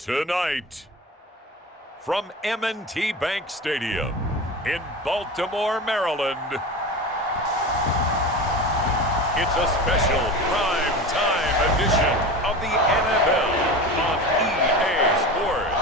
Tonight, from M&T Bank Stadium in Baltimore, Maryland, it's a special prime time edition of the NFL on EA Sports.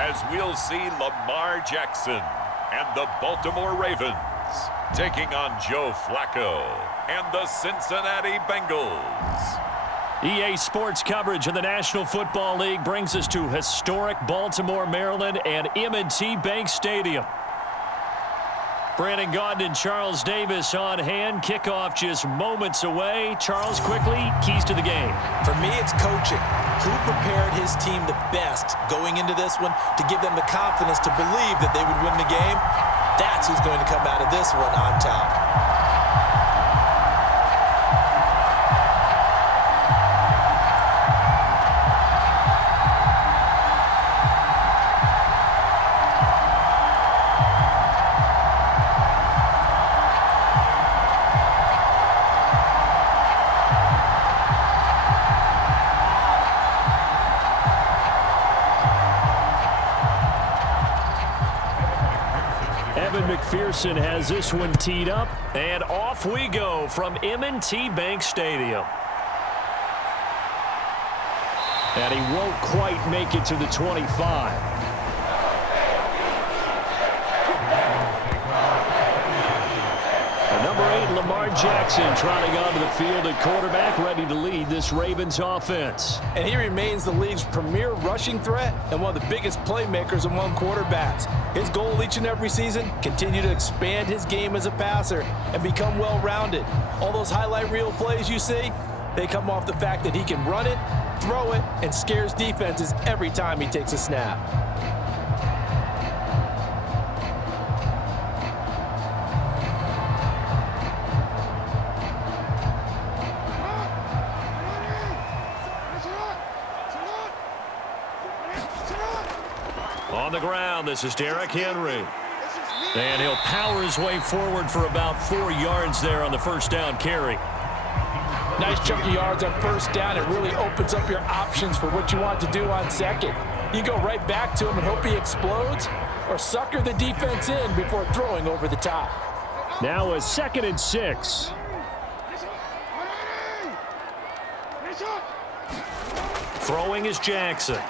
As we'll see Lamar Jackson and the Baltimore Ravens taking on Joe Flacco and the Cincinnati Bengals. EA Sports coverage of the National Football League brings us to historic Baltimore, Maryland and M&T Bank Stadium. Brandon Gaudin and Charles Davis on hand. Kickoff just moments away. Charles, quickly, keys to the game. For me, it's coaching. Who prepared his team the best going into this one to give them the confidence to believe that they would win the game? That's who's going to come out of this one on top. McPherson has this one teed up, and off we go from M&T Bank Stadium. And he won't quite make it to the 25. Number 8, Lamar Jackson, trotting onto the field at quarterback, ready to lead this Ravens offense. And he remains the league's premier rushing threat and one of the biggest playmakers among quarterbacks. His goal each and every season, continue to expand his game as a passer and become well-rounded. All those highlight reel plays you see, they come off the fact that he can run it, throw it, and scares defenses every time he takes a snap. On the ground, this is Derrick Henry. And he'll power his way forward for about 4 yards there on the first down carry. Nice chunk of yards on first down. It really opens up your options for what you want to do on second. You go right back to him and hope he explodes, or sucker the defense in before throwing over the top. Now a 2nd and 6. Throwing is Jackson.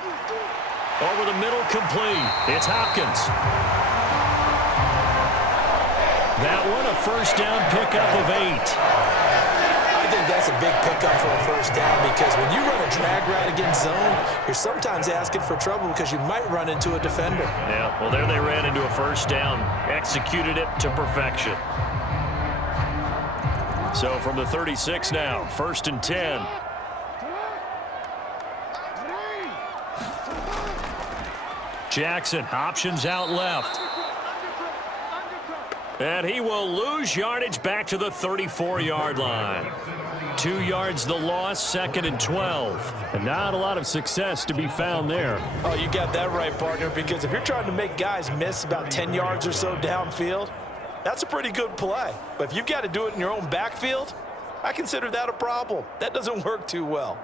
Over the middle, complete. It's Hopkins. That one, a first down pickup of 8. I think that's a big pickup for a first down because when you run a drag route against zone, you're sometimes asking for trouble because you might run into a defender. Yeah, well, there they ran into a first down. Executed it to perfection. So from the 36 now, 1st and 10. Jackson, options out left. And he will lose yardage back to the 34-yard line. 2 yards the loss, 2nd and 12. And not a lot of success to be found there. Oh, you got that right, partner, because if you're trying to make guys miss about 10 yards or so downfield, that's a pretty good play. But if you've got to do it in your own backfield, I consider that a problem. That doesn't work too well.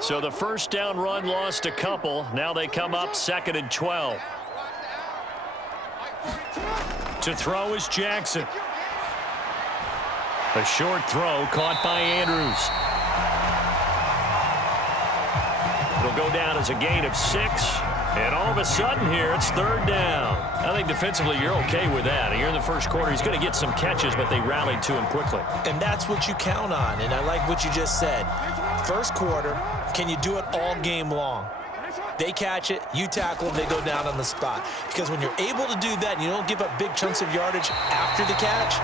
So the first down run lost a couple. Now they come up 2nd and 12. To throw is Jackson. A short throw caught by Andrews. It'll go down as a gain of 6. And all of a sudden here, it's 3rd down. I think defensively you're okay with that. You're in the first quarter. He's going to get some catches, but they rallied to him quickly. And that's what you count on, and I like what you just said. First quarter, can you do it all game long? They catch it, you tackle them, they go down on the spot. Because when you're able to do that and you don't give up big chunks of yardage after the catch,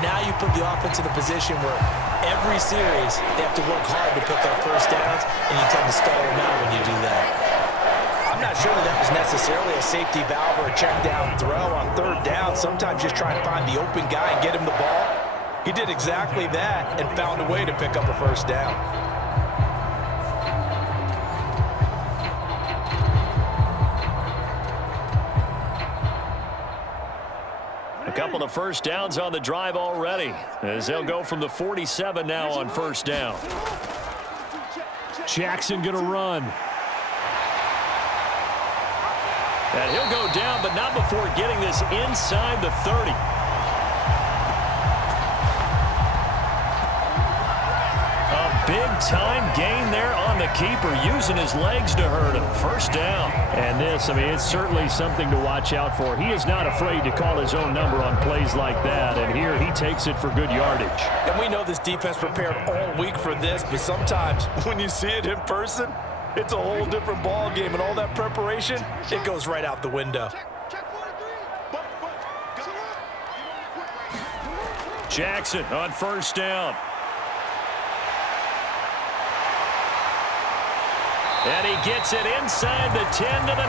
now you put the offense in a position where every series they have to work hard to pick up first downs, and you tend to stall them out when you do that. I'm not sure that was necessarily a safety valve or a check down throw on 3rd down. Sometimes just try and find the open guy and get him the ball. He did exactly that and found a way to pick up a first down. A couple of first downs on the drive already, as they'll go from the 47 now on first down. Jackson going to run. And he'll go down, but not before getting this inside the 30. A big-time gain there on the keeper, using his legs to hurt him. First down. And this, I mean, it's certainly something to watch out for. He is not afraid to call his own number on plays like that, and here he takes it for good yardage. And we know this defense prepared all week for this, but sometimes when you see it in person, it's a whole different ball game, and all that preparation, it goes right out the window. Jackson on first down. And he gets it inside the 10 to the 9.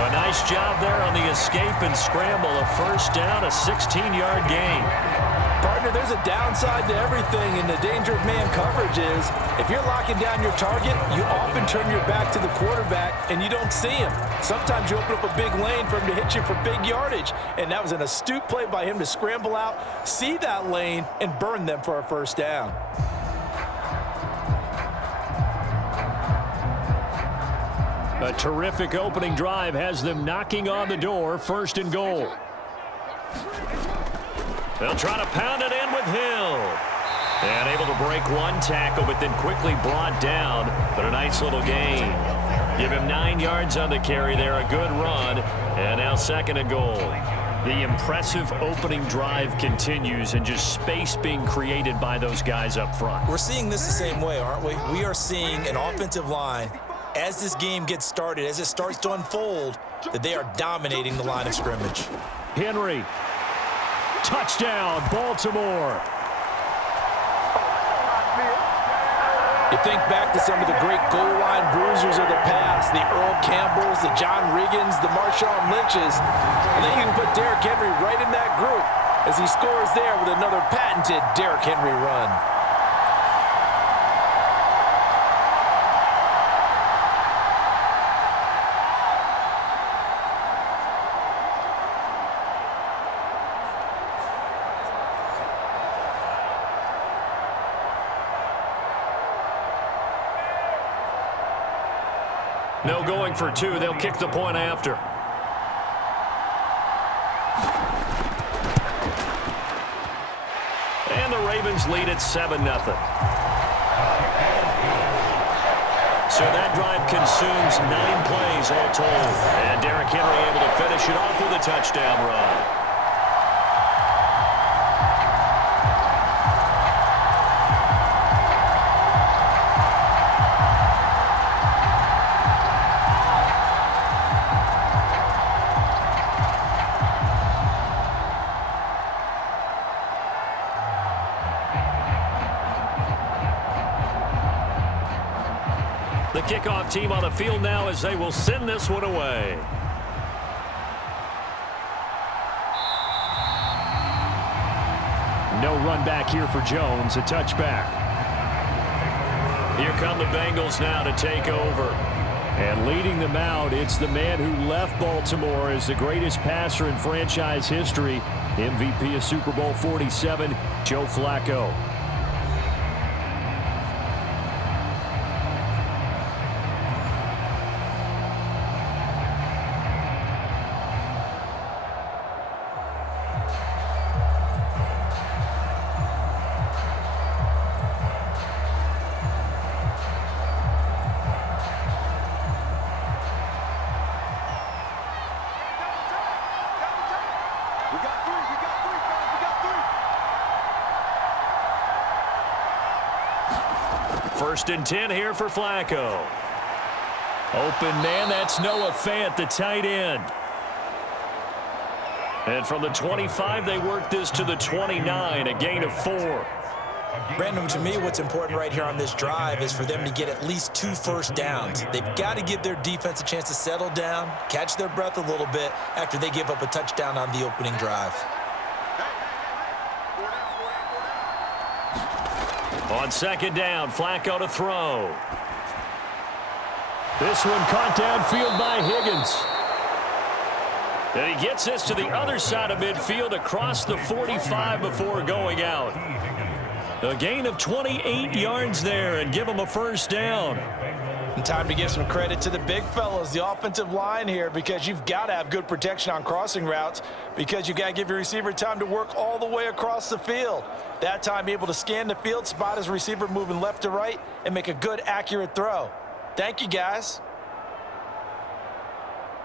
A nice job there on the escape and scramble. A first down, a 16-yard gain. Partner, there's a downside to everything, and the danger of man coverage is if you're locking down your target, you often turn your back to the quarterback and you don't see him. Sometimes you open up a big lane for him to hit you for big yardage, and that was an astute play by him to scramble out, see that lane, and burn them for a first down. A terrific opening drive has them knocking on the door, first and goal. They'll try to pound it in with Hill. And able to break one tackle, but then quickly brought down. But a nice little gain. Give him 9 yards on the carry there, a good run. And now second and goal. The impressive opening drive continues, and just space being created by those guys up front. We're seeing this the same way, aren't we? We are seeing an offensive line, as this game gets started, as it starts to unfold, that they are dominating the line of scrimmage. Henry. Touchdown, Baltimore. You think back to some of the great goal line bruisers of the past, the Earl Campbells, the John Riggins, the Marshawn Lynches. I think you can put Derrick Henry right in that group as he scores there with another patented Derrick Henry run. No going for two. They'll kick the point after. And the Ravens lead at 7-0. So that drive consumes 9 plays all told. And Derrick Henry able to finish it off with a touchdown run. The kickoff team on the field now as they will send this one away. No run back here for Jones, a touchback. Here come the Bengals now to take over. And leading them out, it's the man who left Baltimore as the greatest passer in franchise history, MVP of Super Bowl 47, Joe Flacco. First and 10 here for Flacco. Open man, that's Noah Fant, the tight end. And from the 25, they work this to the 29, a gain of 4. Brandon, to me, what's important right here on this drive is for them to get at least 2 first downs. They've got to give their defense a chance to settle down, catch their breath a little bit after they give up a touchdown on the opening drive. On second down, Flacco to throw. This one caught downfield by Higgins. And he gets this to the other side of midfield across the 45 before going out. A gain of 28 yards there and give him a first down. And time to give some credit to the big fellas, the offensive line here, because you've got to have good protection on crossing routes because you've got to give your receiver time to work all the way across the field. That time able to scan the field, spot his receiver moving left to right, and make a good, accurate throw. Thank you, guys.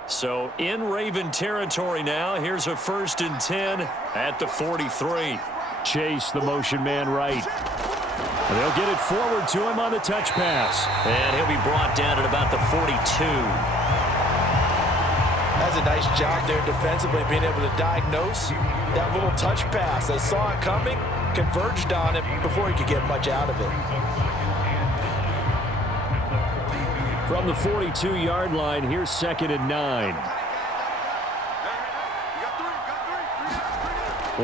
So in Raven territory now, here's a 1st and 10 at the 43. Chase the motion man right. And they'll get it forward to him on the touch pass. And he'll be brought down at about the 42. That's a nice job there defensively, being able to diagnose that little touch pass. They saw it coming, converged on it before he could get much out of it. From the 42-yard line, here's 2nd and 9.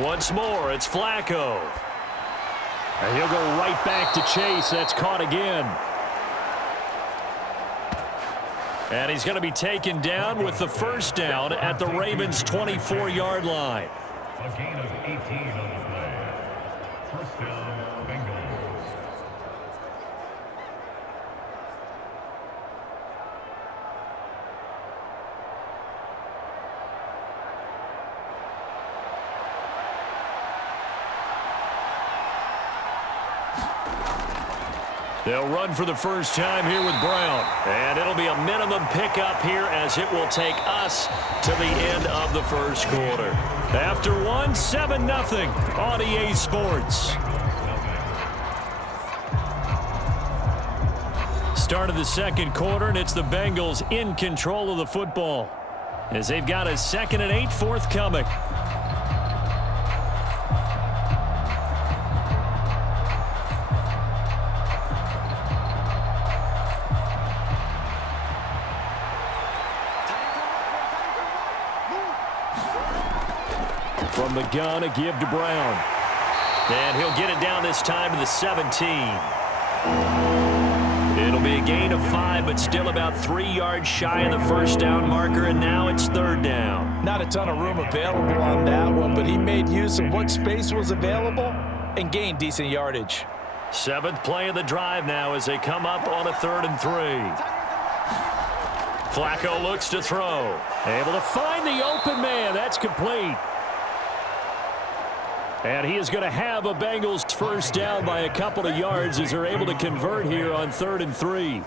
Once more, it's Flacco. And he'll go right back to Chase. That's caught again. And he's going to be taken down with the first down at the Ravens' 24-yard line. A gain of 18 on the play. First down, Bengals. They'll run for the first time here with Brown. And it'll be a minimum pickup here as it will take us to the end of the first quarter. After 1, 7-0 on EA Sports. Start of the second quarter, and it's the Bengals in control of the football as they've got a 2nd and 8 forthcoming. From the gun, a give to Brown. And he'll get it down this time to the 17. It'll be a gain of 5, but still about 3 yards shy of the first down marker, and now it's 3rd down. Not a ton of room available on that one, but he made use of what space was available and gained decent yardage. 7th play of the drive now as they come up on a 3rd and 3. Flacco looks to throw. Able to find the open man. That's complete. And he is going to have a Bengals first down by a couple of yards as they're able to convert here on 3rd and 3.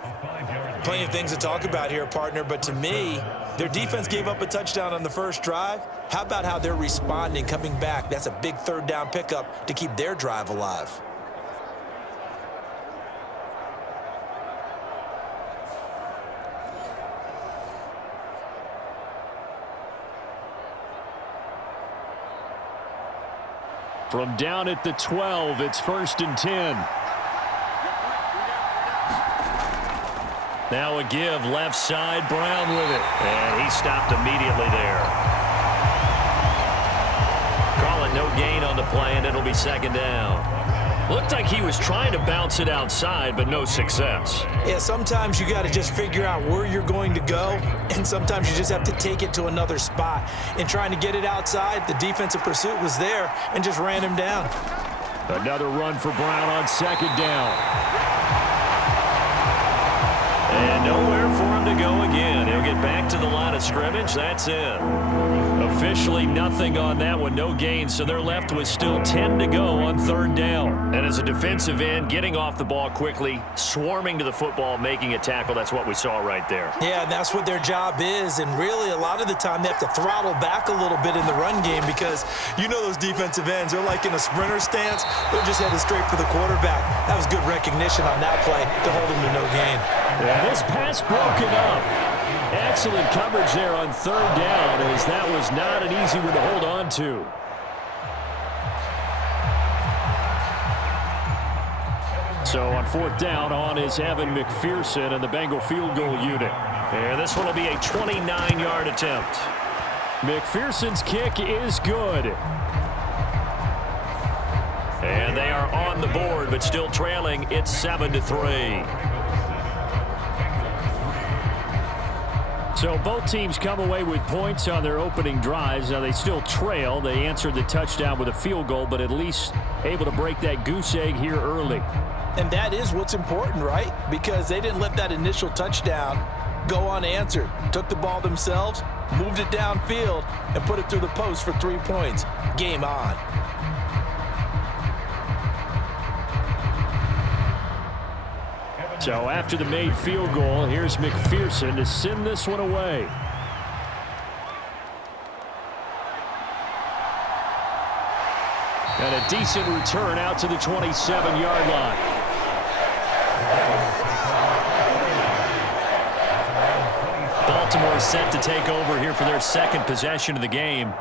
Plenty of things to talk about here, partner, but to me, their defense gave up a touchdown on the first drive. How about how they're responding, coming back? That's a big 3rd down pickup to keep their drive alive. From down at the 12, it's 1st and 10. Now a give, left side, Brown with it. And he stopped immediately there. Calling no gain on the play, and it'll be 2nd down. Looked like he was trying to bounce it outside, but no success. Yeah, sometimes you got to just figure out where you're going to go, and sometimes you just have to take it to another spot. In trying to get it outside, the defensive pursuit was there and just ran him down. Another run for Brown on 2nd down. And nowhere for him to go again. He'll get back to the line of scrimmage. That's it. Officially nothing on that one. No gain, so they're left with still 10 to go on 3rd down. And as a defensive end, getting off the ball quickly, swarming to the football, making a tackle. That's what we saw right there. Yeah, and that's what their job is. And really, a lot of the time, they have to throttle back a little bit in the run game because you know those defensive ends, they're like in a sprinter stance. They're just headed straight for the quarterback. That was good recognition on that play to hold him to no gain. Yeah, this pass broken up. Excellent coverage there on 3rd down, as that was not an easy one to hold on to. So on fourth down, on is Evan McPherson and the Bengal field goal unit. And this one will be a 29-yard attempt. McPherson's kick is good. And they are on the board, but still trailing. It's 7-3. So both teams come away with points on their opening drives. Now they still trail. They answered the touchdown with a field goal, but at least able to break that goose egg here early. And that is what's important, right? Because they didn't let that initial touchdown go unanswered. Took the ball themselves, moved it downfield, and put it through the post for 3 points. Game on. So after the made field goal, here's McPherson to send this one away. And a decent return out to the 27-yard line. Baltimore set to take over here for their second possession of the game.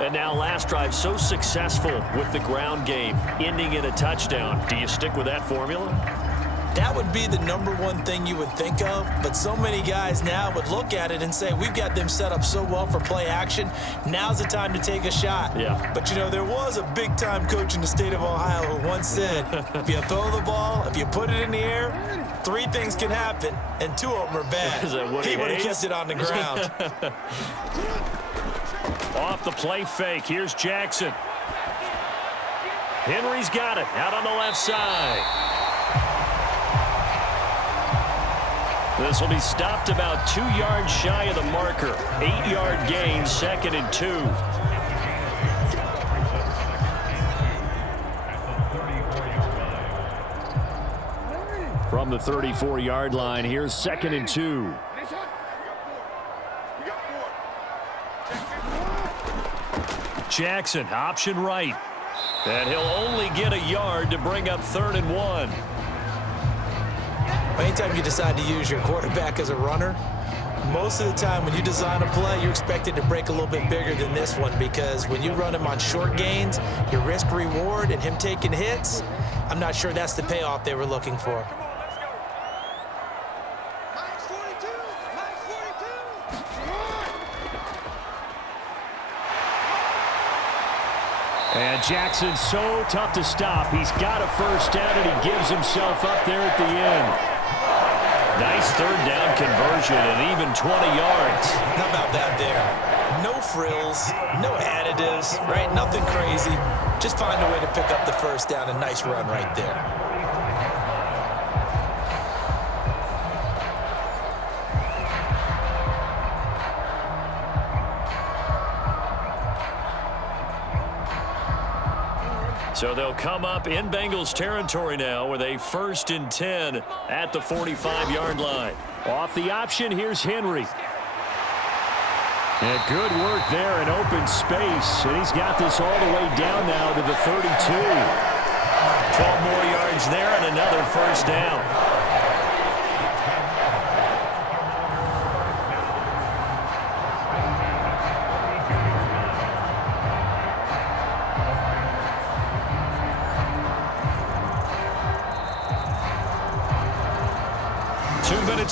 And now last drive so successful with the ground game, ending in a touchdown. Do you stick with that formula? That would be the number one thing you would think of, but so many guys now would look at it and say, we've got them set up so well for play action. Now's the time to take a shot. Yeah. But, you know, there was a big-time coach in the state of Ohio who once said, if you throw the ball, if you put it in the air, 3 things can happen, and 2 of them are bad. He would have kept it on the ground. Off the play fake, here's Jackson. Henry's got it out on the left side. This will be stopped about 2 yards shy of the marker. 8-yard gain, 2nd and 2. From the 34-yard line, here's 2nd and 2. Jackson, option right. And he'll only get a yard to bring up 3rd and 1. Anytime you decide to use your quarterback as a runner, most of the time when you design a play, you're expected to break a little bit bigger than this one, because when you run him on short gains, your risk reward and him taking hits, I'm not sure that's the payoff they were looking for. And Jackson's so tough to stop. He's got a first down, and he gives himself up there at the end. Nice 3rd down conversion and even 20 yards. How about that there? No frills, no additives, right? Nothing crazy. Just find a way to pick up the first down. A nice run right there. So they'll come up in Bengals territory now with a 1st and 10 at the 45-yard line. Off the option, here's Henry. And good work there in open space. And he's got this all the way down now to the 32. 12 more yards there and another first down.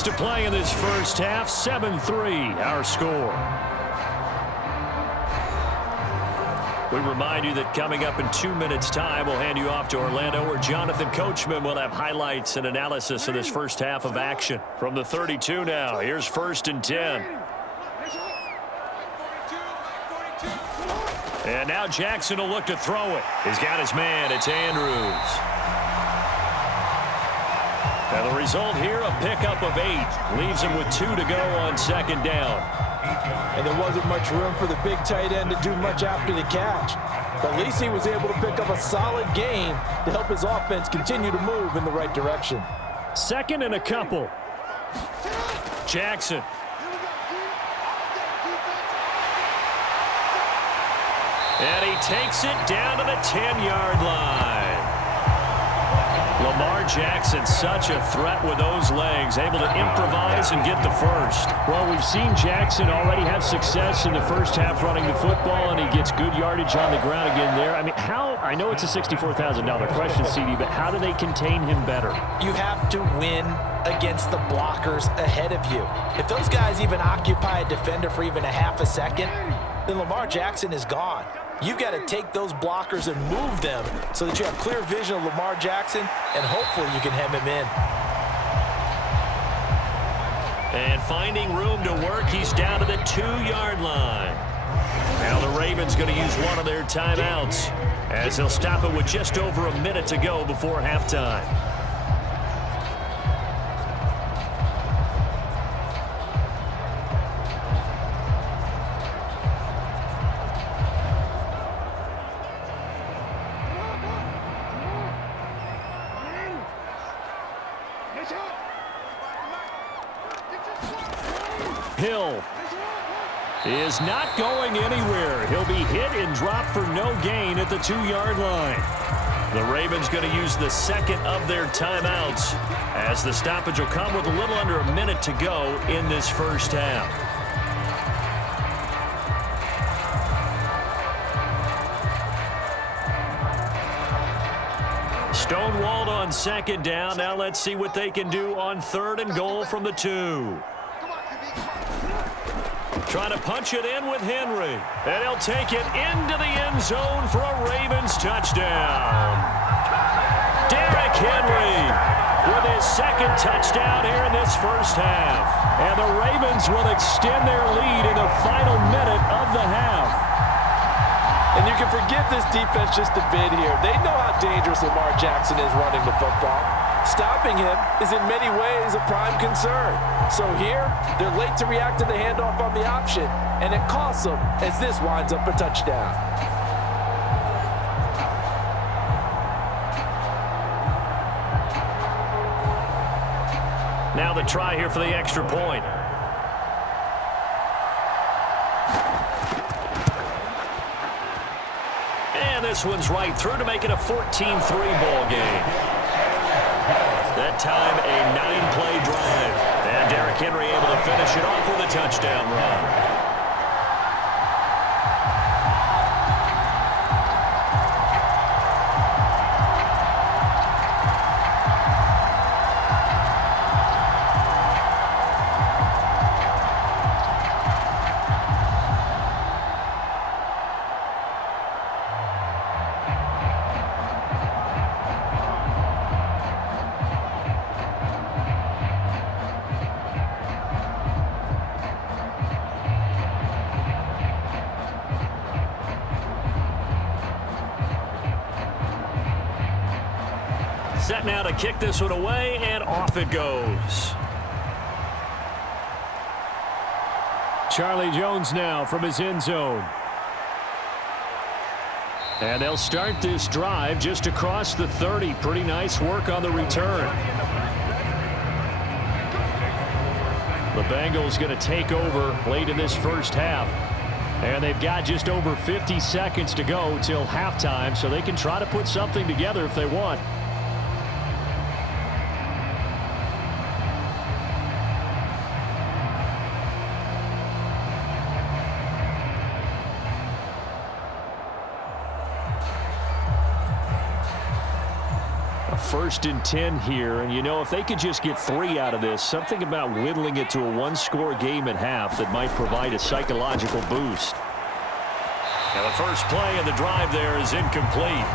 To play in this first half, 7-3 our score. We remind you that coming up in 2 minutes' time, we'll hand you off to Orlando, where Jonathan Coachman will have highlights and analysis of this first half of action. From the 32 now, here's 1st and 10. And now Jackson will look to throw it. He's got his man, it's Andrews. And the result here, a pickup of 8. Leaves him with 2 to go on 2nd down. And there wasn't much room for the big tight end to do much after the catch. But at least he was able to pick up a solid gain to help his offense continue to move in the right direction. 2nd and a couple. Jackson. And he takes it down to the 10-yard line. Lamar Jackson, such a threat with those legs, able to improvise and get the first. Well, we've seen Jackson already have success in the first half running the football, and he gets good yardage on the ground again there. I mean, I know it's a $64,000 question, CD, but how do they contain him better? You have to win against the blockers ahead of you. If those guys even occupy a defender for even a half a second, then Lamar Jackson is gone. You've got to take those blockers and move them so that you have clear vision of Lamar Jackson, and hopefully you can hem him in. And finding room to work, he's down to the 2-yard line. Now the Ravens going to use one of their timeouts as they'll stop it with just over a minute to go before halftime. Hill is not going anywhere. He'll be hit and dropped for no gain at the 2-yard line. The Ravens going to use the second of their timeouts as the stoppage will come with a little under a minute to go in this first half. Stonewalled on second down. Now let's see what they can do on 3rd and goal from the 2. Trying to punch it in with Henry. And he'll take it into the end zone for a Ravens touchdown. Derrick Henry with his second touchdown here in this first half. And the Ravens will extend their lead in the final minute of the half. And you can forgive this defense just a bit here. They know how dangerous Lamar Jackson is running the football. Stopping him is in many ways a prime concern. So here, they're late to react to the handoff on the option, and it costs them as this winds up a touchdown. Now the try here for the extra point. And this one's right through to make it a 14-3 ball game. That time, a 9-play drive. And Derrick Henry able to finish it off with a touchdown run. Set now to kick this one away, and off it goes. Charlie Jones now from his end zone. And they'll start this drive just across the 30. Pretty nice work on the return. The Bengals going to take over late in this first half. And they've got just over 50 seconds to go till halftime, so they can try to put something together if they want. First and 10 here, and you know, if they could just get 3 out of this, something about whittling it to a one-score game at half that might provide a psychological boost. Now the first play of the drive there is incomplete.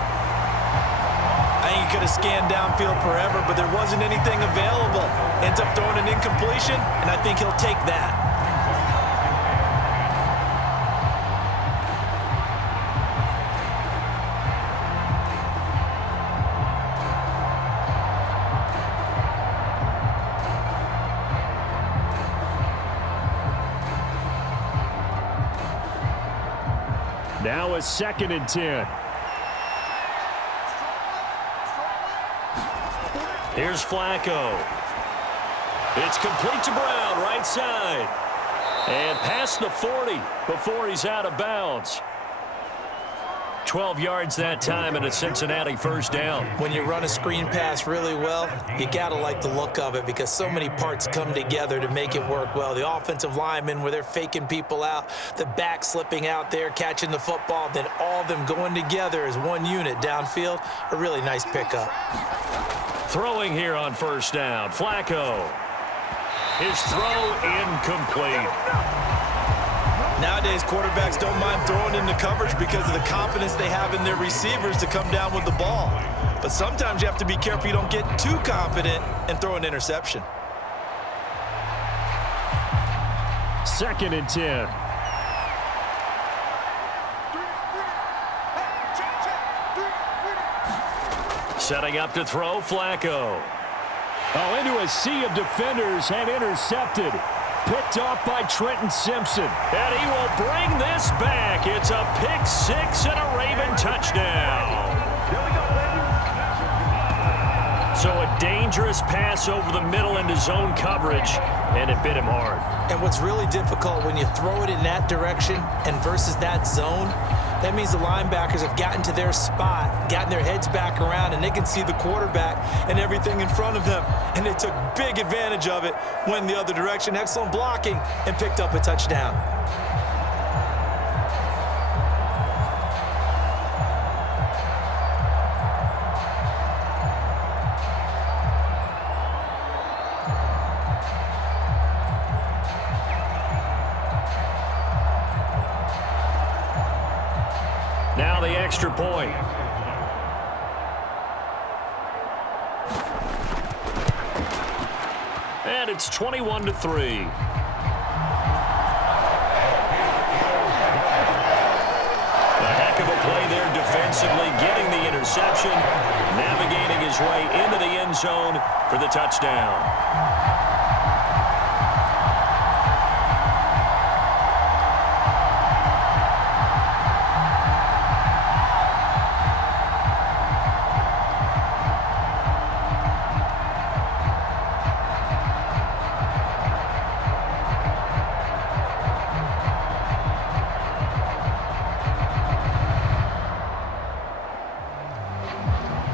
I think he could have scanned downfield forever, but there wasn't anything available. Ends up throwing an incompletion, and I think he'll take that. Now a 2nd and 10. Here's Flacco. It's complete to Brown, right side. And past the 40 before he's out of bounds. 12 yards that time and a Cincinnati first down. When you run a screen pass really well, you got to like the look of it because so many parts come together to make it work well. The offensive linemen where they're faking people out, the back slipping out there, catching the football, then all of them going together as one unit downfield. A really nice pickup. Throwing here on first down, Flacco. His throw incomplete. Nowadays, quarterbacks don't mind throwing into coverage because of the confidence they have in their receivers to come down with the ball. But sometimes you have to be careful you don't get too confident and throw an interception. 2nd and 10. Setting up to throw, Flacco. Oh, into a sea of defenders and intercepted. Picked off by Trenton Simpson. And he will bring this back. It's a pick six and a Raven touchdown. So a dangerous pass over the middle into zone coverage, and it bit him hard. And what's really difficult when you throw it in that direction and versus that zone, that means the linebackers have gotten to their spot, gotten their heads back around, and they can see the quarterback and everything in front of them. And they took big advantage of it, went the other direction, excellent blocking, and picked up a touchdown. Now the extra point. And it's 21-3. A heck of a play there defensively, getting the interception, navigating his way into the end zone for the touchdown.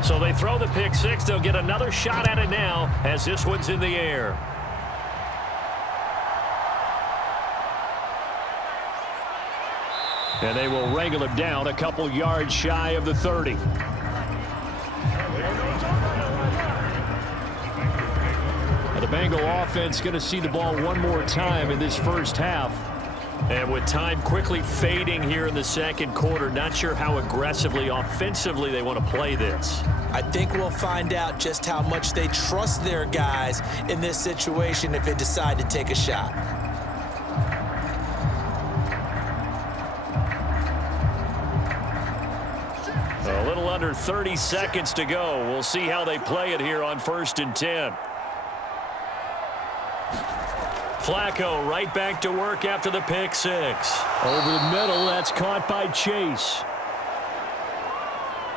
So they throw the pick six. They'll get another shot at it now as this one's in the air. And they will wrangle him down a couple yards shy of the 30. And the Bengal offense going to see the ball one more time in this first half. And with time quickly fading here in the second quarter, not sure how aggressively, offensively they want to play this. I think we'll find out just how much they trust their guys in this situation if they decide to take a shot. A little under 30 seconds to go. We'll see how they play it here on 1st and 10. Flacco right back to work after the pick six. Over the middle, that's caught by Chase.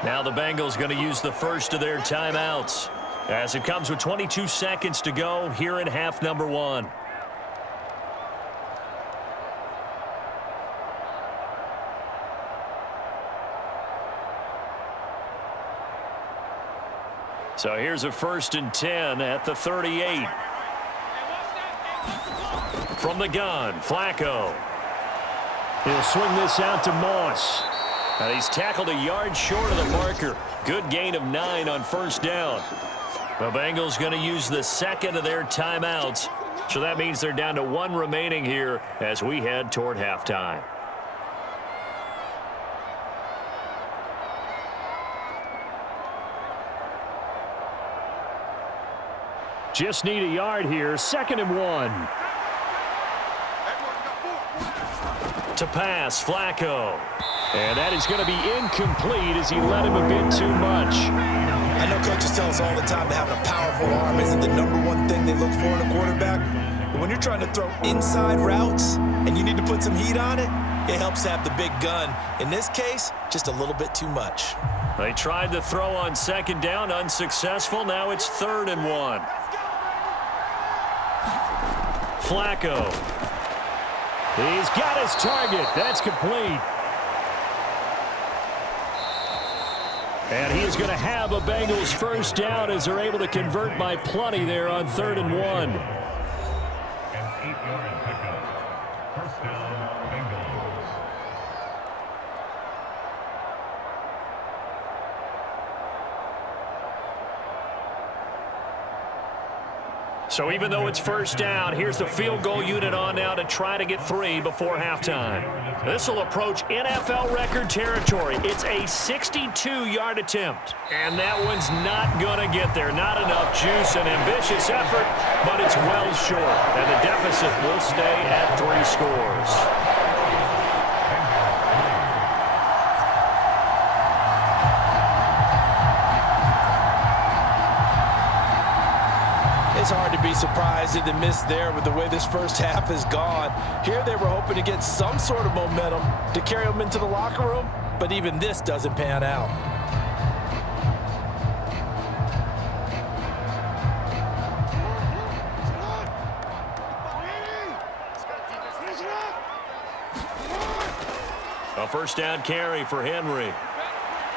Now the Bengals going to use the first of their timeouts as it comes with 22 seconds to go here in half number one. So here's a 1st and 10 at the 38. From the gun, Flacco. He'll swing this out to Moss. And he's tackled a yard short of the marker. Good gain of 9 on 1st down. The Bengals going to use the second of their timeouts. So that means they're down to 1 remaining here as we head toward halftime. Just need a yard here. 2nd and 1. To pass, Flacco. And that is going to be incomplete as he let him a bit too much. I know coaches tell us all the time that having a powerful arm isn't the #1 thing they look for in a quarterback. But when you're trying to throw inside routes and you need to put some heat on it, it helps have the big gun. In this case, just a little bit too much. They tried to throw on 2nd down, unsuccessful. Now it's 3rd and 1. Flacco. He's got his target. That's complete. And he is going to have a Bengals first down as they're able to convert by plenty there on 3rd and 1. An 8-yard pickup. First down, Bengals. So even though it's first down, here's the field goal unit on now to try to get 3 before halftime. This will approach NFL record territory. It's a 62-yard attempt. And that one's not going to get there. Not enough juice, an ambitious effort, but it's well short. And the deficit will stay at 3 scores. It's hard to be surprised at the miss there with the way this first half has gone. Here they were hoping to get some sort of momentum to carry them into the locker room, but even this doesn't pan out. A first down carry for Henry.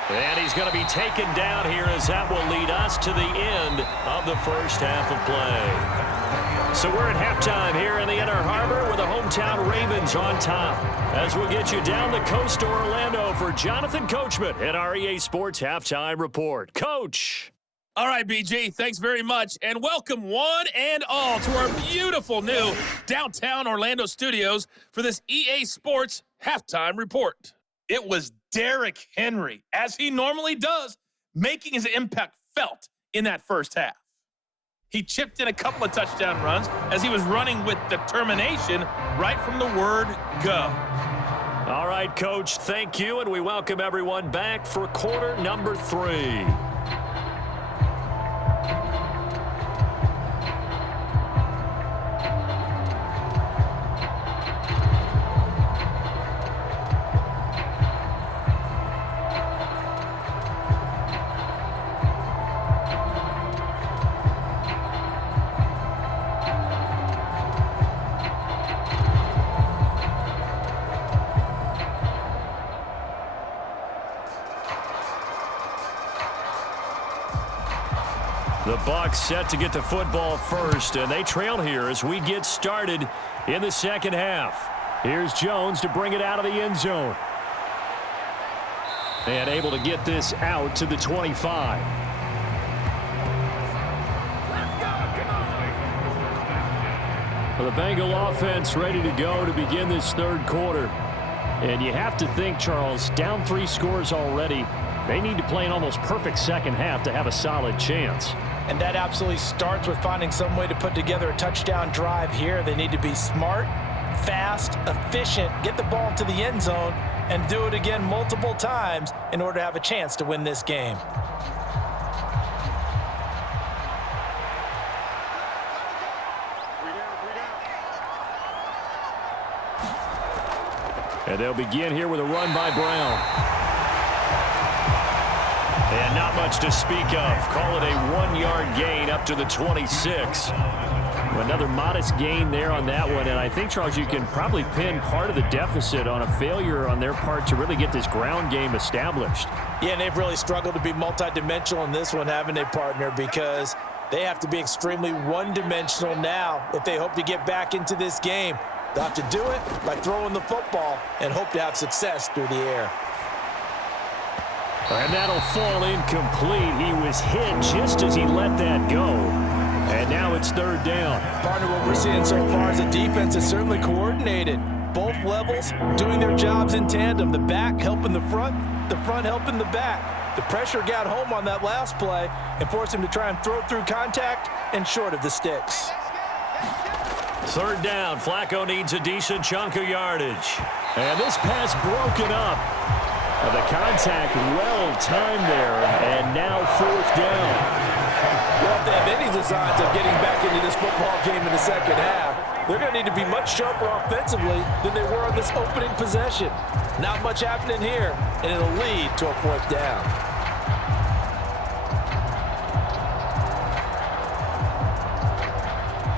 And he's going to be taken down here as that will lead us to the end of the first half of play. So we're at halftime here in the Inner Harbor with the hometown Ravens on top. As we'll get you down the coast to Orlando for Jonathan Coachman at our EA Sports Halftime Report. Coach. All right, BG, thanks very much. And welcome one and all to our beautiful new downtown Orlando studios for this EA Sports Halftime Report. It was Derrick Henry, as he normally does, making his impact felt in that first half. He chipped in a couple of touchdown runs as he was running with determination right from the word go. All right, Coach, thank you, and we welcome everyone back for quarter number 3. The Bucs set to get the football first, and they trail here as we get started in the second half. Here's Jones to bring it out of the end zone. And able to get this out to the 25. Well, the Bengal offense ready to go to begin this third quarter. And you have to think, Charles, down 3 scores already. They need to play an almost perfect second half to have a solid chance. And that absolutely starts with finding some way to put together a touchdown drive here. They need to be smart, fast, efficient, get the ball into the end zone, and do it again multiple times in order to have a chance to win this game. And they'll begin here with a run by Brown. And not much to speak of. Call it a 1-yard gain up to the 26. Another modest gain there on that one. And I think, Charles, you can probably pin part of the deficit on a failure on their part to really get this ground game established. Yeah, and they've really struggled to be multidimensional in this one, haven't they, partner? Because they have to be extremely one-dimensional now if they hope to get back into this game. They'll have to do it by throwing the football and hope to have success through the air. And that'll fall incomplete. He was hit just as he let that go. And now it's third down. Partner, what we're seeing so far is the defense is certainly coordinated. Both levels doing their jobs in tandem. The back helping the front helping the back. The pressure got home on that last play and forced him to try and throw through contact and short of the sticks. Third down. Flacco needs a decent chunk of yardage. And this pass broken up. The contact well-timed there, and now fourth down. Well, if they have any designs of getting back into this football game in the second half, they're going to need to be much sharper offensively than they were on this opening possession. Not much happening here, and it'll lead to a fourth down.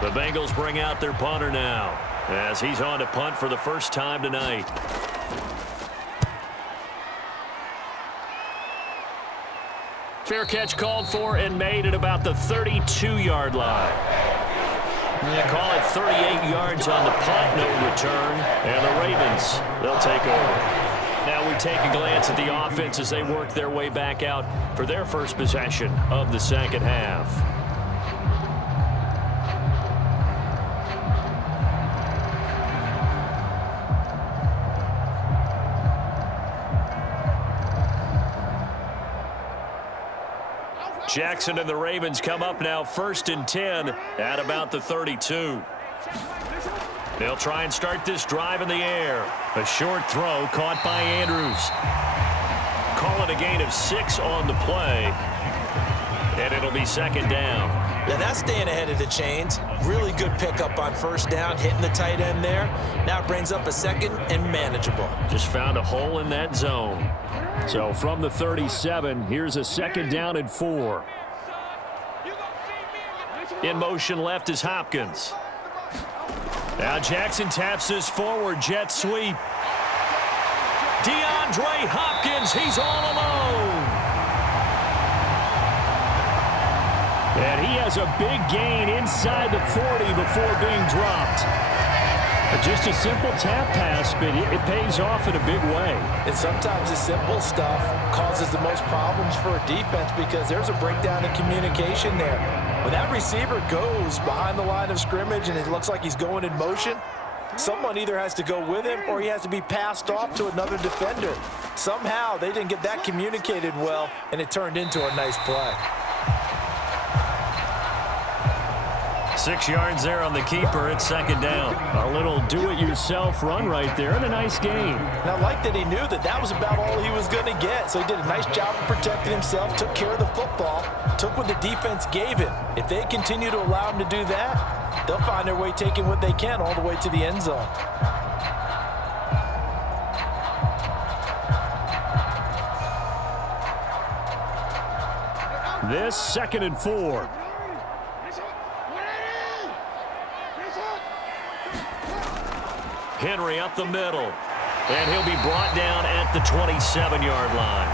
The Bengals bring out their punter now, as he's on to punt for the first time tonight. Fair catch called for and made at about the 32-yard line. Yeah, call it 38 yards on the punt, no return. And the Ravens, they'll take over. Now we take a glance at the offense as they work their way back out for their first possession of the second half. Jackson and the Ravens come up now 1st and 10 at about the 32. They'll try and start this drive in the air. A short throw caught by Andrews. Call it a gain of 6 on the play. And it'll be 2nd down. Now that's staying ahead of the chains. Really good pickup on 1st down, hitting the tight end there. Now it brings up a 2nd and manageable. Just found a hole in that zone. So from the 37, here's a 2nd down and 4. In motion left is Hopkins. Now Jackson taps this forward jet sweep. DeAndre Hopkins, he's all alone. And he has a big gain inside the 40 before being dropped. Just a simple tap pass, but it pays off in a big way. And sometimes the simple stuff causes the most problems for a defense because there's a breakdown in communication there. When that receiver goes behind the line of scrimmage and it looks like he's going in motion, someone either has to go with him or he has to be passed off to another defender. Somehow they didn't get that communicated well, and it turned into a nice play. 6 yards there on the keeper. It's 2nd down. A little do-it-yourself run right there and a nice game. And I like that he knew that that was about all he was going to get. So he did a nice job of protecting himself, took care of the football, took what the defense gave him. If they continue to allow him to do that, they'll find their way taking what they can all the way to the end zone. This 2nd and 4. Henry up the middle. And he'll be brought down at the 27-yard line.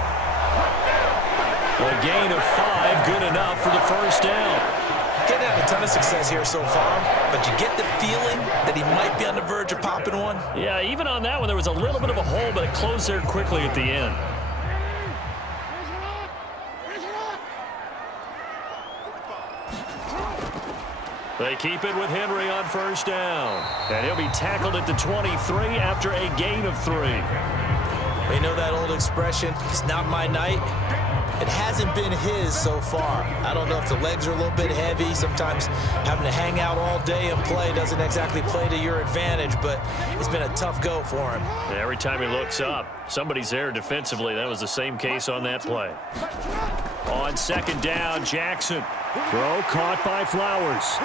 A gain of 5, good enough for the 1st down. Getting had a ton of success here so far, but you get the feeling that he might be on the verge of popping one. Yeah, even on that one, there was a little bit of a hole, but it closed there quickly at the end. They keep it with Henry on 1st down. And he'll be tackled at the 23 after a gain of 3. You know that old expression, it's not my night? It hasn't been his so far. I don't know if the legs are a little bit heavy. Sometimes having to hang out all day and play doesn't exactly play to your advantage, but it's been a tough go for him. Every time he looks up, somebody's there defensively. That was the same case on that play. On 2nd down, Jackson. Throw caught by Flowers.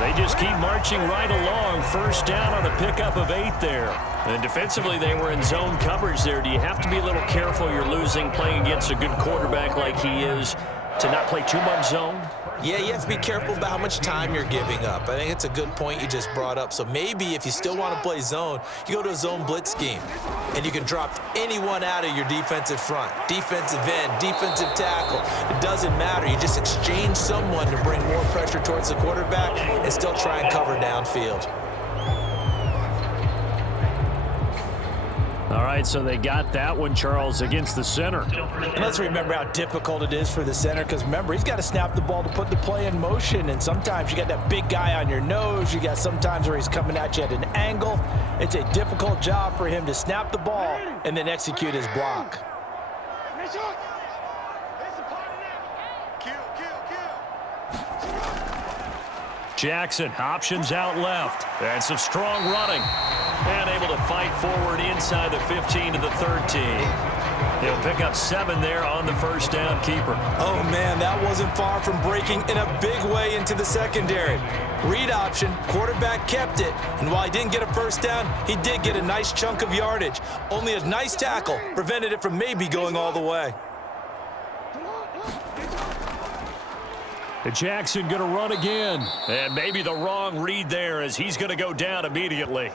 They just keep marching right along. 1st down on a pickup of 8 there. And defensively, they were in zone coverage there. Do you have to be a little careful? You're losing playing against a good quarterback like he is to not play too much zone? Yeah, you have to be careful about how much time you're giving up. I think it's a good point you just brought up. So maybe if you still want to play zone, you go to a zone blitz scheme. And you can drop anyone out of your defensive front. Defensive end, defensive tackle. It doesn't matter. You just exchange someone to bring more pressure towards the quarterback and still try and cover downfield. All right, so they got that one, Charles, against the center. And let's remember how difficult it is for the center, because remember, he's got to snap the ball to put the play in motion, and sometimes you got that big guy on your nose. You got sometimes where he's coming at you at an angle. It's a difficult job for him to snap the ball and then execute his block. Jackson, options out left. And some strong running. And able to fight forward inside the 15 to the 13. He'll pick up 7 there on the 1st down keeper. Oh, man, that wasn't far from breaking in a big way into the secondary. Read option, quarterback kept it. And while he didn't get a 1st down, he did get a nice chunk of yardage. Only a nice tackle prevented it from maybe going all the way. Jackson going to run again. And maybe the wrong read there as he's going to go down immediately.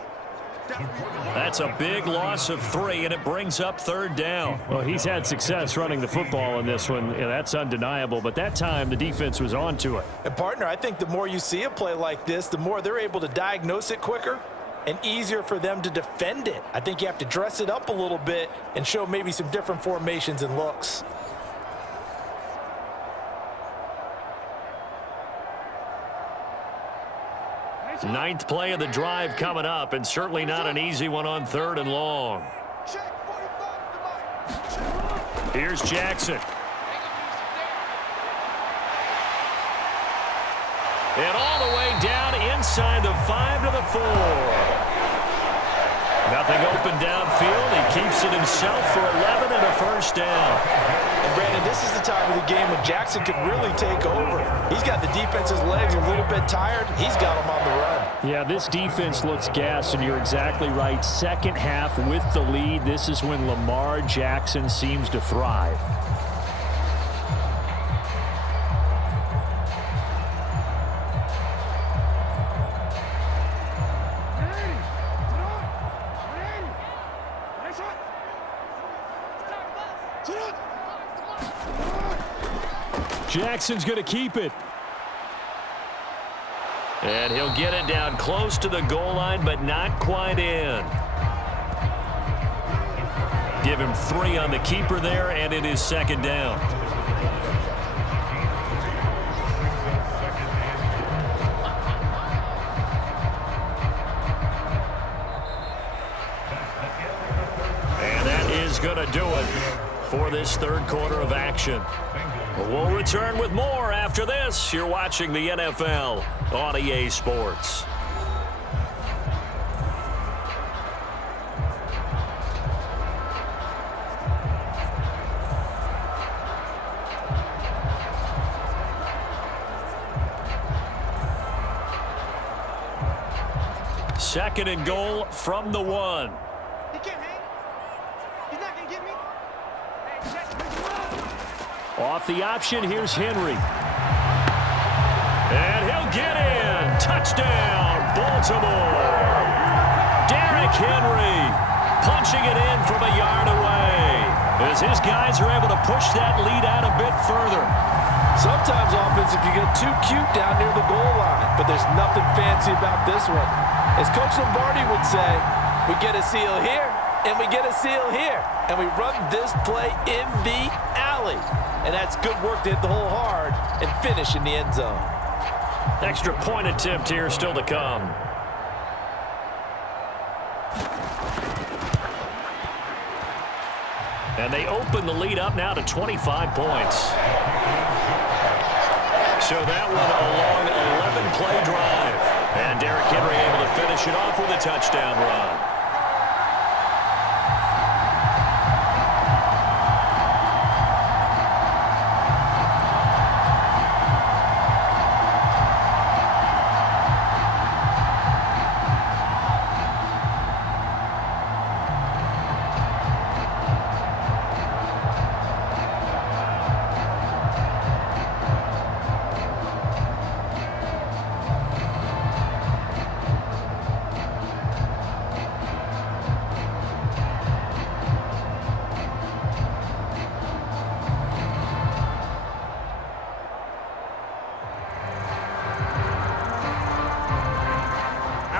That's a big loss of 3, and it brings up 3rd down. Well, he's had success running the football in this one. Yeah, that's undeniable. But that time, the defense was on to it. And, partner, I think the more you see a play like this, the more they're able to diagnose it quicker and easier for them to defend it. I think you have to dress it up a little bit and show maybe some different formations and looks. Ninth play of the drive coming up, and certainly not an easy one on 3rd and long. Here's Jackson. And all the way down inside the 5 to the 4. Nothing open downfield. He keeps it himself for 11 and a 1st down. And Brandon, this is the time of the game when Jackson can really take over. He's got the defense's legs a little bit tired. He's got them on the run. Yeah, this defense looks gassed, and you're exactly right. Second half with the lead, this is when Lamar Jackson seems to thrive. Jackson's going to keep it. And he'll get it down close to the goal line, but not quite in. Give him 3 on the keeper there, and it is 2nd down. And that is going to do it for this 3rd quarter of action. We'll return with more after this. You're watching the NFL on EA Sports. Second and goal from the 1. He can't hang. He's not going to get me. Off the option, here's Henry. And he'll get in. Touchdown, Baltimore. Derrick Henry punching it in from a yard away as his guys are able to push that lead out a bit further. Sometimes offense, if you get too cute down near the goal line, but there's nothing fancy about this one. As Coach Lombardi would say, we get a seal here, and we get a seal here, and we run this play in the alley. And that's good work to hit the hole hard and finish in the end zone. Extra point attempt here still to come. And they open the lead up now to 25 points. So that one a long 11-play drive. And Derrick Henry able to finish it off with a touchdown run.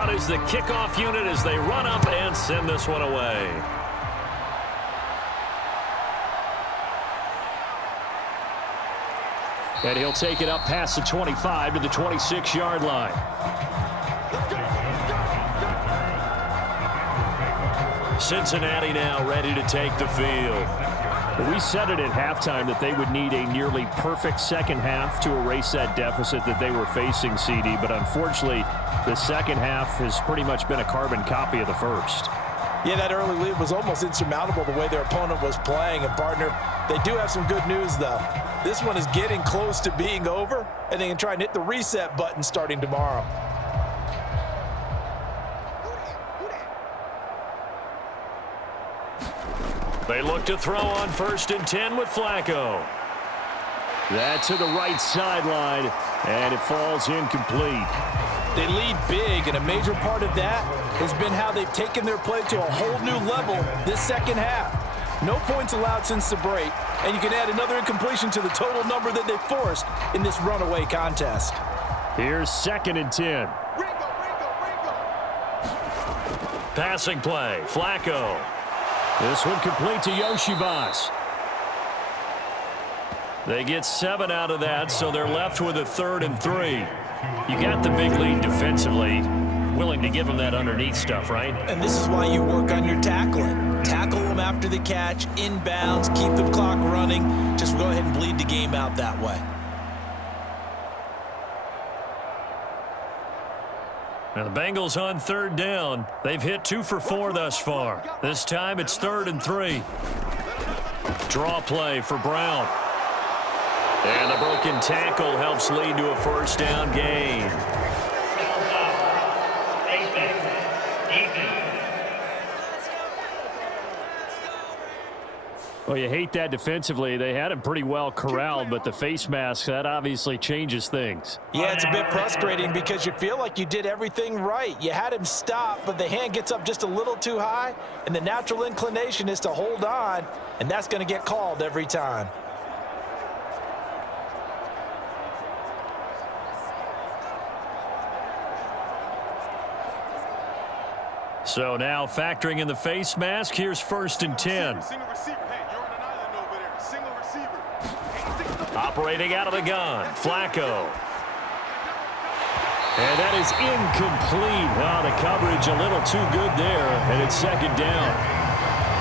Is the kickoff unit as they run up and send this one away. And he'll take it up past the 25 to the 26-yard line. Cincinnati now ready to take the field. We said it at halftime that they would need a nearly perfect second half to erase that deficit that they were facing, CD, but unfortunately the second half has pretty much been a carbon copy of the first. Yeah, that early lead was almost insurmountable the way their opponent was playing. And, partner, they do have some good news, though. This one is getting close to being over, and they can try and hit the reset button starting tomorrow. They look to throw on 1st and 10 with Flacco. That's to the right sideline, and it falls incomplete. They lead big, and a major part of that has been how they've taken their play to a whole new level this second half. No points allowed since the break, and you can add another incompletion to the total number that they forced in this runaway contest. Here's 2nd and 10. Passing play, Flacco. This one complete to Yoshivas. They get 7 out of that, so they're left with a 3rd and 3. You got the big lead defensively. Willing to give them that underneath stuff, right? And this is why you work on your tackling. Tackle them after the catch, inbounds, keep the clock running. Just go ahead and bleed the game out that way. Now the Bengals on 3rd down. They've hit 2 for 4 thus far. This time it's 3rd and 3. Draw play for Brown. And the broken tackle helps lead to a 1st down gain. Well, you hate that defensively. They had him pretty well corralled, but the face mask, that obviously changes things. Yeah, it's a bit frustrating because you feel like you did everything right. You had him stop, but the hand gets up just a little too high, and the natural inclination is to hold on, and that's going to get called every time. So now factoring in the face mask, here's 1st and 10. Operating out of the gun, Flacco. And that is incomplete. Oh, the coverage a little too good there, and it's 2nd down.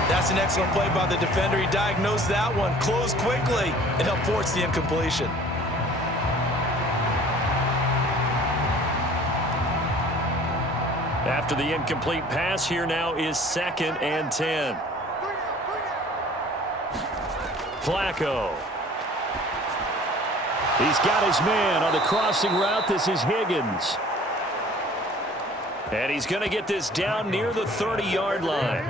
That's an excellent play by the defender. He diagnosed that one, closed quickly, and helped force the incompletion. After the incomplete pass, here now is 2nd and 10. Flacco. He's got his man on the crossing route. This is Higgins. And he's going to get this down near the 30-yard line.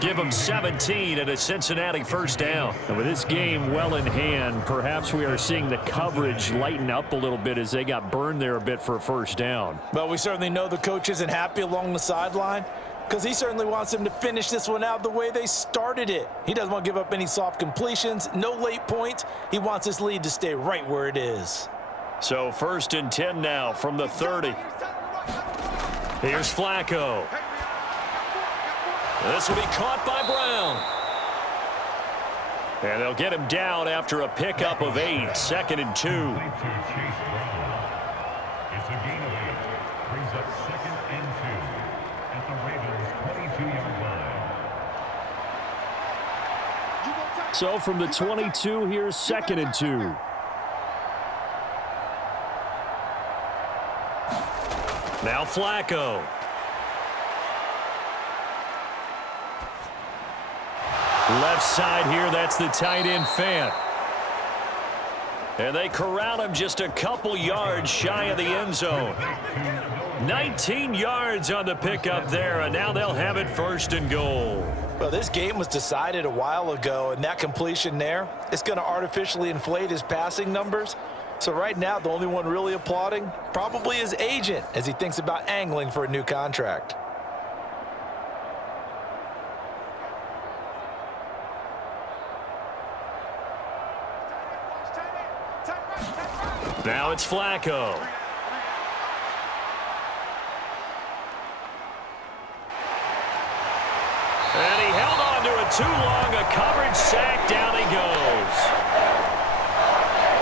Give him 17 and a Cincinnati 1st down. And with this game well in hand, perhaps we are seeing the coverage lighten up a little bit as they got burned there a bit for a 1st down. Well, we certainly know the coach isn't happy along the sideline because he certainly wants them to finish this one out the way they started it. He doesn't want to give up any soft completions, no late points. He wants his lead to stay right where it is. So 1st and 10 now from the 30. Here's Flacco. This will be caught by Brown. And they'll get him down after a pickup of 8. 2nd and 2. It's a gain of 8. Brings up 2nd and 2 at the Ravens' 22-yard line. So from the 22, here's 2nd and 2. Now Flacco. Left side here, that's the tight end Fant. And they corral him just a couple yards shy of the end zone. 19 yards on the pickup there, and now they'll have it 1st and goal. Well, this game was decided a while ago, and that completion there is going to artificially inflate his passing numbers. So right now, the only one really applauding probably his agent as he thinks about angling for a new contract. Now it's Flacco. And he held on to it too long. A coverage sack. Down he goes.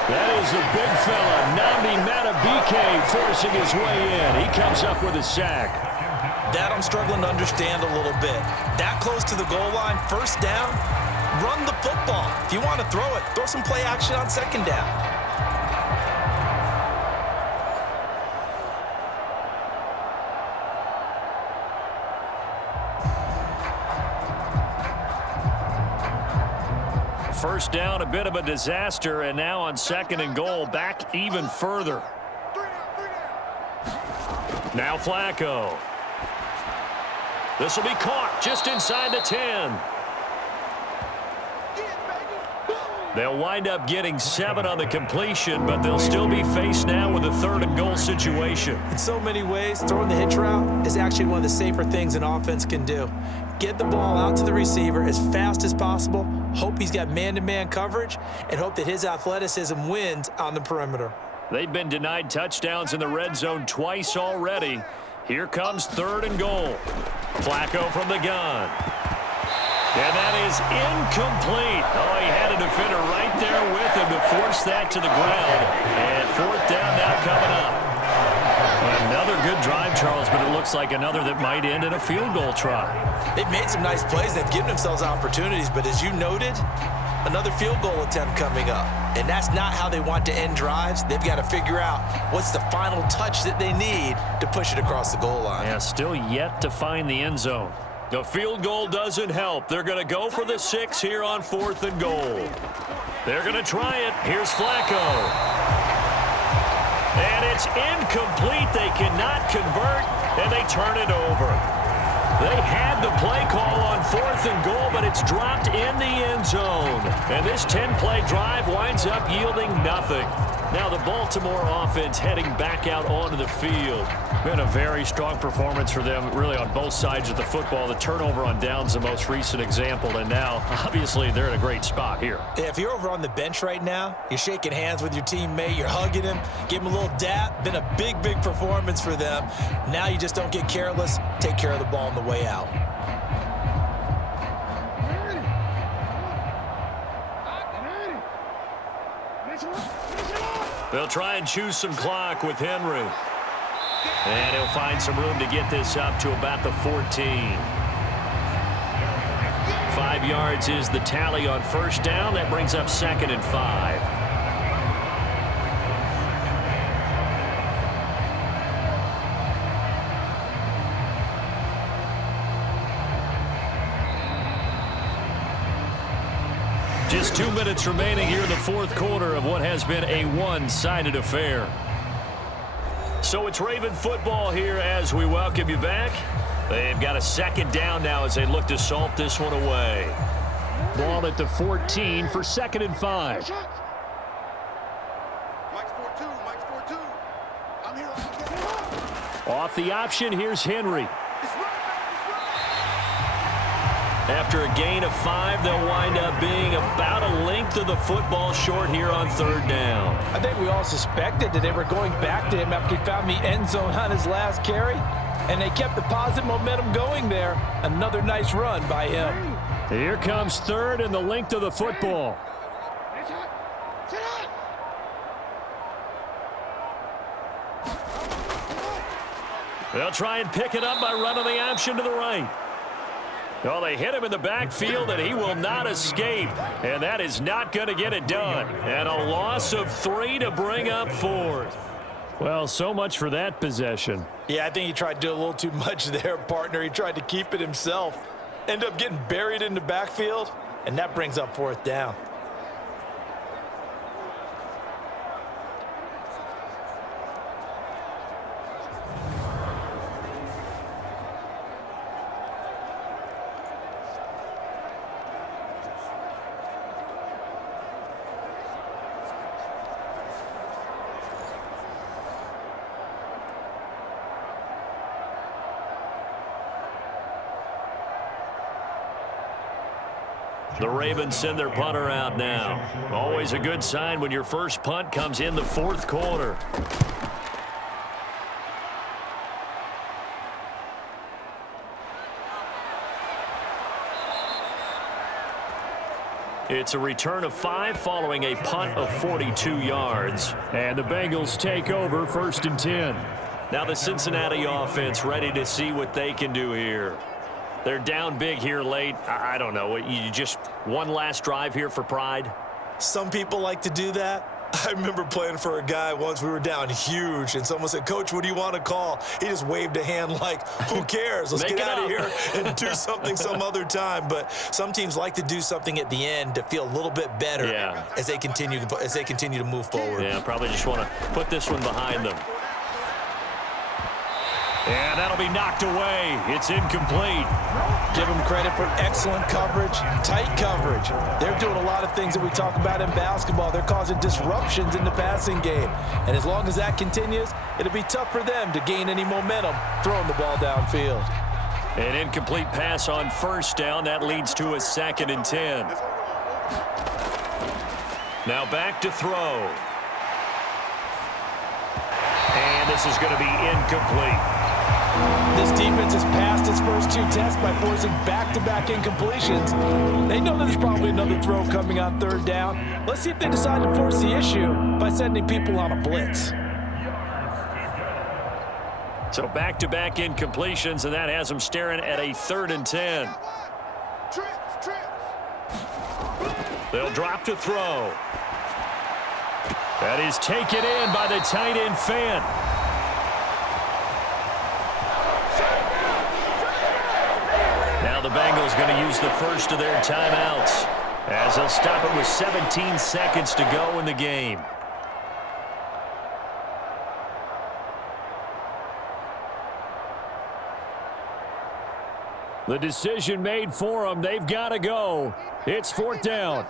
That is the big fella, Nnamdi Madubuike, forcing his way in. He comes up with a sack. That I'm struggling to understand a little bit. That close to the goal line, 1st down, run the football. If you want to throw it, throw some play action on 2nd down. First down, a bit of a disaster, and now on 2nd and goal, back even further. Now Flacco. This will be caught just inside the 10. They'll wind up getting 7 on the completion, but they'll still be faced now with a 3rd and goal situation. In so many ways, throwing the hitch route is actually one of the safer things an offense can do. Get the ball out to the receiver as fast as possible, hope he's got man-to-man coverage, and hope that his athleticism wins on the perimeter. They've been denied touchdowns in the red zone twice already. Here comes 3rd and goal. Flacco from the gun. And that is incomplete. Oh, he had a defender right there with him to force that to the ground. And 4th down now coming up. Another good drive, Charles, but it looks like another that might end in a field goal try. They've made some nice plays. They've given themselves opportunities, but as you noted, another field goal attempt coming up. And that's not how they want to end drives. They've got to figure out what's the final touch that they need to push it across the goal line. Yeah, still yet to find the end zone. The field goal doesn't help. They're going to go for the 6 here on 4th and goal. They're going to try it. Here's Flacco. And it's incomplete. They cannot convert, and they turn it over. They had the play call on 4th and goal, but it's dropped in the end zone. And this 10-play drive winds up yielding nothing. Now the Baltimore offense heading back out onto the field. Been a very strong performance for them, really, on both sides of the football. The turnover on downs, the most recent example, and now, obviously, they're in a great spot here. Yeah, if you're over on the bench right now, you're shaking hands with your teammate, you're hugging him, give him a little dap. Been a big, big performance for them. Now you just don't get careless. Take care of the ball on the way out. They'll try and choose some clock with Henry. And he'll find some room to get this up to about the 14. 5 yards is the tally on 1st down. That brings up 2nd and 5. Just 2 minutes remaining here in the 4th quarter of what has been a one-sided affair. So it's Raven football here as we welcome you back. They've got a 2nd down now as they look to salt this one away. Ball at the 14 for 2nd and 5. Off the option, here's Henry. After a gain of 5, they'll wind up being about a length of the football short here on 3rd down. I think we all suspected that they were going back to him after he found the end zone on his last carry, and they kept the positive momentum going there. Another nice run by him. Here comes 3rd and the length of the football. They'll try and pick it up by running the option to the right. Well, they hit him in the backfield, and he will not escape. And that is not going to get it done. And a loss of 3 to bring up 4th. Well, so much for that possession. Yeah, I think he tried to do a little too much there, partner. He tried to keep it himself. Ended up getting buried in the backfield, and that brings up 4th down. The Ravens send their punter out now. Always a good sign when your first punt comes in the 4th quarter. It's a return of 5 following a punt of 42 yards. And the Bengals take over 1st and 10. Now the Cincinnati offense ready to see what they can do here. They're down big here late. I don't know. You just one last drive here for pride? Some people like to do that. I remember playing for a guy once. We were down huge, and someone said, "Coach, what do you want to call?" He just waved a hand like, who cares? Let's get out of here and do something some other time. But some teams like to do something at the end to feel a little bit better as they continue to move forward. Yeah, probably just want to put this one behind them. And that'll be knocked away. It's incomplete. Give them credit for excellent coverage, tight coverage. They're doing a lot of things that we talk about in basketball. They're causing disruptions in the passing game. And as long as that continues, it'll be tough for them to gain any momentum throwing the ball downfield. An incomplete pass on first down. That leads to a 2nd and 10. Now back to throw. And this is going to be incomplete. This defense has passed its first 2 tests by forcing back-to-back incompletions. They know there's probably another throw coming on 3rd down. Let's see if they decide to force the issue by sending people on a blitz. So back-to-back incompletions, and that has them staring at a 3rd and 10. They'll drop to throw. That is taken in by the tight end Fant. Now the Bengals going to use the first of their timeouts as they'll stop it with 17 seconds to go in the game. The decision made for them. They've got to go. It's 4th down.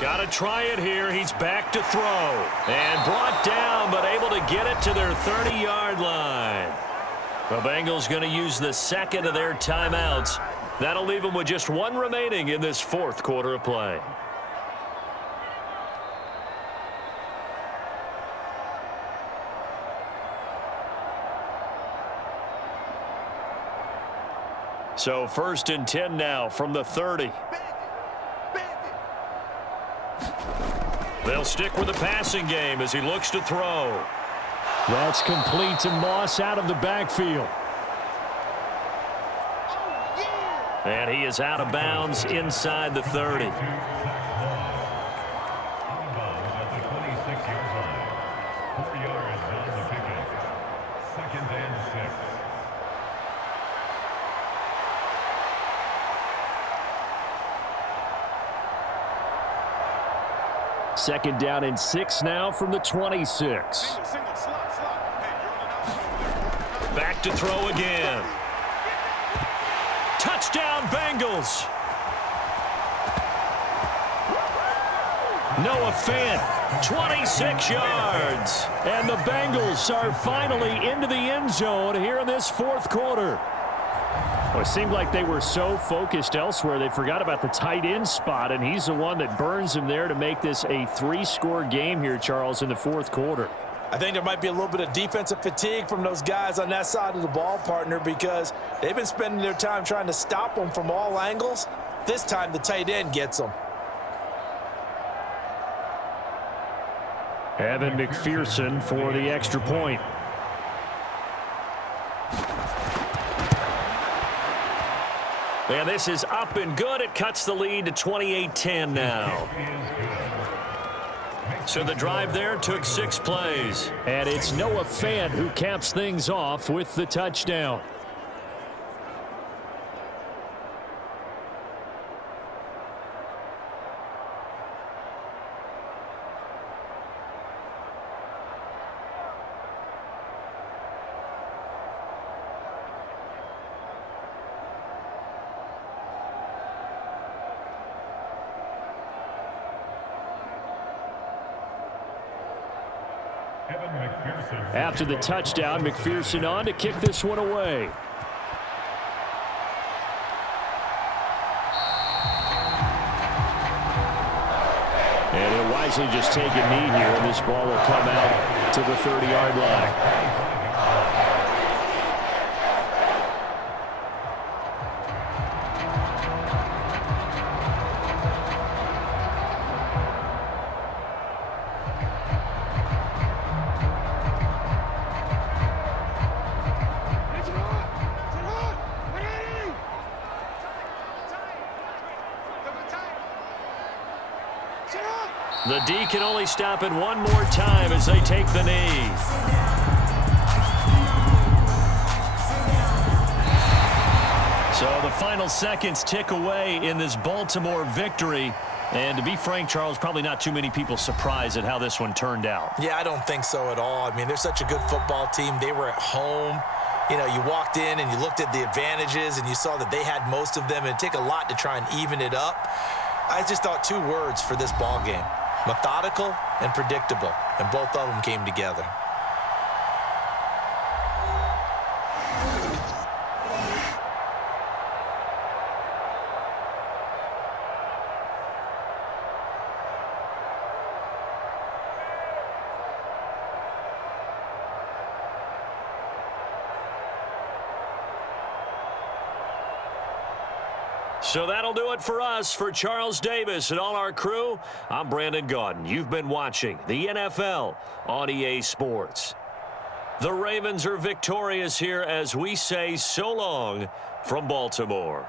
Got to try it here. He's back to throw. And brought down, but able to get it to their 30-yard line. The Bengals going to use the 2nd of their timeouts. That'll leave them with just 1 remaining in this 4th quarter of play. So 1st and 10 now from the 30. They'll stick with the passing game as he looks to throw. That's complete to Moss out of the backfield. And he is out of bounds inside the 30. Second down and 6 now from the 26. Back to throw again. Touchdown, Bengals. Noah Fant, 26 yards. And the Bengals are finally into the end zone here in this 4th quarter. Well, it seemed like they were so focused elsewhere they forgot about the tight end spot, and he's the one that burns him there to make this a 3-score game here, Charles, in the 4th quarter. I think there might be a little bit of defensive fatigue from those guys on that side of the ball, partner, because they've been spending their time trying to stop them from all angles. This time the tight end gets them. Evan McPherson for the extra point. And this is up and good. It cuts the lead to 28-10 now. So the drive there took 6 plays. And it's Noah Fant who caps things off with the touchdown. After the touchdown, McPherson on to kick this one away. And he'll wisely just take a knee here, and this ball will come out to the 30-yard line. The D can only stop it one more time as they take the knee. So the final seconds tick away in this Baltimore victory. And to be frank, Charles, probably not too many people surprised at how this one turned out. Yeah, I don't think so at all. I mean, they're such a good football team. They were at home. You know, you walked in and you looked at the advantages and you saw that they had most of them. It'd take a lot to try and even it up. I just thought 2 words for this ball game: methodical and predictable. And both of them came together. So that'll do it for us. For Charles Davis and all our crew, I'm Brandon Gaudin. You've been watching the NFL on EA Sports. The Ravens are victorious here as we say so long from Baltimore.